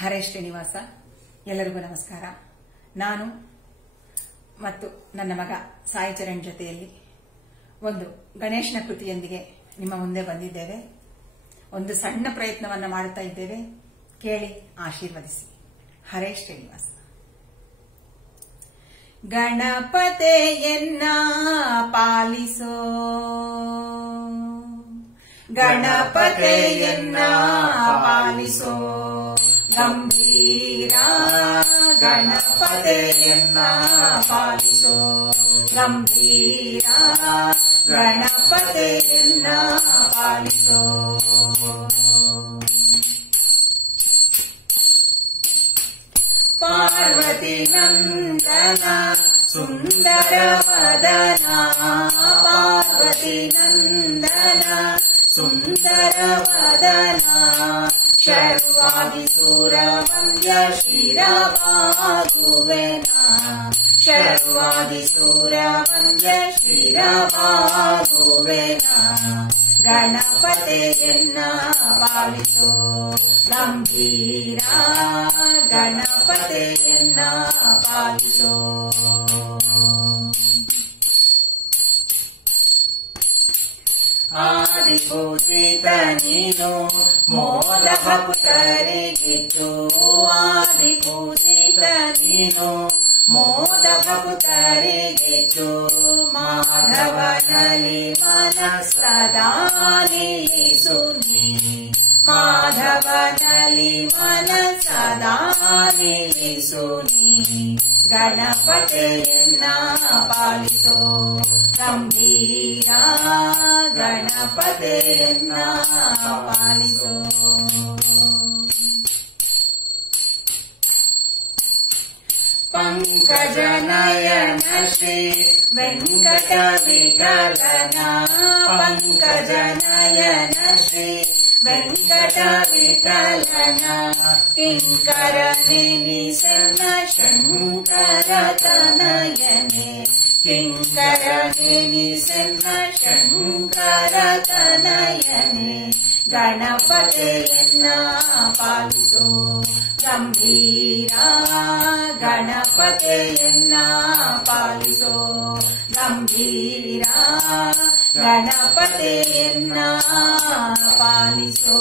ಹರೇ ಶ್ರೀನಿವಾಸ. ಎಲ್ಲರಿಗೂ ನಮಸ್ಕಾರ. ನಾನು ಮತ್ತು ನನ್ನ ಮಗ ಸಾಯಿ ಚರಣ್ ಜೊತೆಯಲ್ಲಿ ಒಂದು ಗಣೇಶನ ಕೃತಿಯೊಂದಿಗೆ ನಿಮ್ಮ ಮುಂದೆ ಬಂದಿದ್ದೇವೆ. ಒಂದು ಸಣ್ಣ ಪ್ರಯತ್ನವನ್ನು ಮಾಡುತ್ತಾ ಇದ್ದೇವೆ. ಕೇಳಿ ಆಶೀರ್ವದಿಸಿ. ಹರೇ ಶ್ರೀನಿವಾಸ. ಗಣಪತೆಯನ್ನ ಪಾಲಿಸೋ, ಗಣಪತೆಯನ್ನ ಪಾಲಿಸೋ ಗಂಭೀರ, ಗಣಪತೆಯನ್ನ ಪಾಲಿಸೋ ಗಂಭೀರ, ಗಣಪತೆಯನ್ನ ಪಾಲಿಸೋ. ಪಾರ್ವತಿ ನಂದನ ಸುಂದರ ವದನ, ಪಾರ್ವತಿ ನಂದನ ಸುಂದರ ವದನ, ಶರ್ವಾದಿ ಸೂರ ವಂದ್ಯ ಶಿರವಾಗುವೆನ, ಶರ್ವಾದಿ ಸೂರ ವಂದ್ಯ ಶಿರವಾಗುವೆನ. ಗಣಪತೆಯನ್ನ ಪಾಲಿಸೋ ಗಂಭೀರ, ಗಣಪತೆಯನ್ನ ಪಾಲಿಸೋ. ಆದಿಪೂಜಿತ ನೀನು ಮೋದಕ ಪುತರಿಗಿತ್ತು, ಆದಿಪೂಜಿತ ನೀನು ಮೋದಕ ಪುತರಿಗಿತ್ತು. ಮಾಧವನಲ್ಲಿ ಮನ ಸದಾ ನಿಲ್ಲಿಸು ನೀ, ಮಾಧವನಲ್ಲಿ ಮನ ಸದಾ ನಿಲ್ಲಿಸು ನೀ. ಗಣಪತೆಯನ್ನ ಪಾಲಿಸೋ ಗಂಭೀರ, ಗಣಪತೆಯನ್ನ ಪಾಲಿಸೋ. ಪಂಕಜನಯನ ಶ್ರೀ ವೆಂಕಟ ವಿಠಲನ, ಪಂಕಜನಯನ ಶ್ರೀ ವೆಂಕಟ ವಿಠಲನ, ಕಿಂಕರ ನೆನಿಸನ ಶಂಕರ ತನಯನೆ, ಕಿಂಕರ ನೆನಿಸನ ಶಂಕರ ತನಯನೆ. ಗಣಪತೆಯನ್ನ ಪಾಲಿಸೋ ಗಂಭೀರ, ಗಣಪತೆಯನ್ನ ಪಾಲಿಸೋ ಗಂಭೀರ, ಗಣಪತೆಯನ್ನ ಪಾಲಿಸೋ.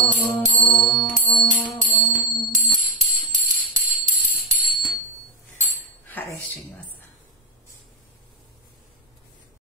ಹರೇ ಶ್ರೀನಿವಾಸ.